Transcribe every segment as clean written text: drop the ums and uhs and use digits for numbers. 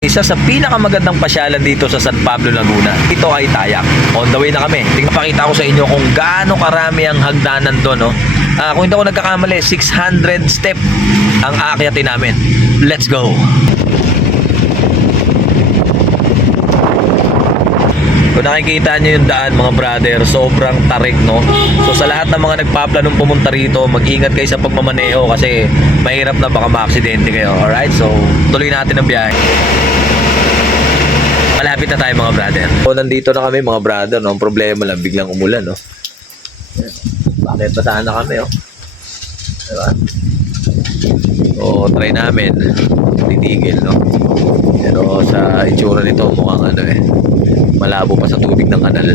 Isa sa pinakamagandang pasyalan dito sa San Pablo, Laguna. Ito ay Tayak. On the way na kami. Tingnan, pakita ko sa inyo kung gaano karami ang hagdanan doon. No? Kung hindi ako nagkakamali, 600 step ang aakyatin namin. Let's go! Kung nakikita nyo yung daan, mga brother, sobrang tarik, no? So sa lahat ng mga nagpaplanong pumunta rito, mag-ingat kayo sa pagmamaneho kasi mahirap na baka ma-aksidente kayo. Alright? So tuloy natin ang biyahe. Malapit na tayo, mga brother. So nandito na kami, mga brother, no? Ang problema lang, biglang umulan, no? Bakit basahan na kami, oh? Diba? So try namin. Titigil, no? Pero sa itsura nito, mukhang ano malabo pa sa tubig ng kanal.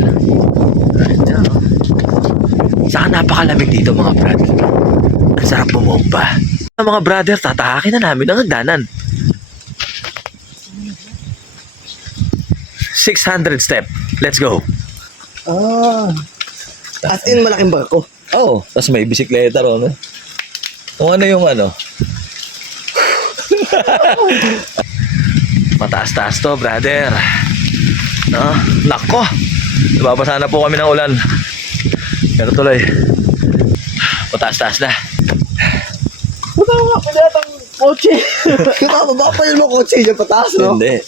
Saka napakalamig dito, mga brother. Ang sarap bumomba. Mga brother, tatahakin na namin ang hagdanan. 600 step. Let's go. As in, malaking barko. Oo, tapos may bisikleta ron. Kung ano yung ano. Mataas-taas to, brother. No? Nako. Nababasa na po kami ng ulan. Pero tuloy. Mataas-taas na. Buta nga, pwede natang kotse. Baka pa yun mo kotse dyan pataas, no? Hindi.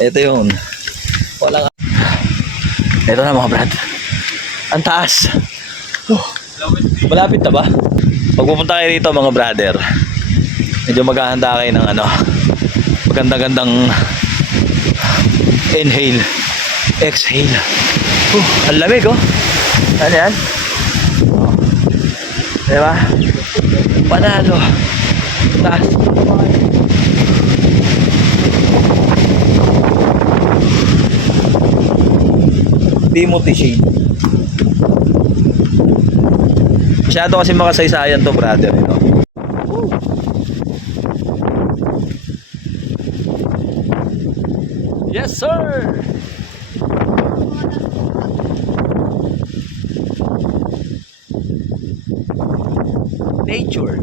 Ito yun. Walang... Ito na, mga brad. Ang taas. Malapit na ba? Pag pupunta kayo rito, mga brother, medyo maghahanda kayo ng ano, maganda-gandang inhale, exhale. Ang lamig, oh. Ano yan? Diba? Panalo. Taas. Timothy Shade. Masyado kasi makasaysayan to, brother, ito. Yes, sir. Nature.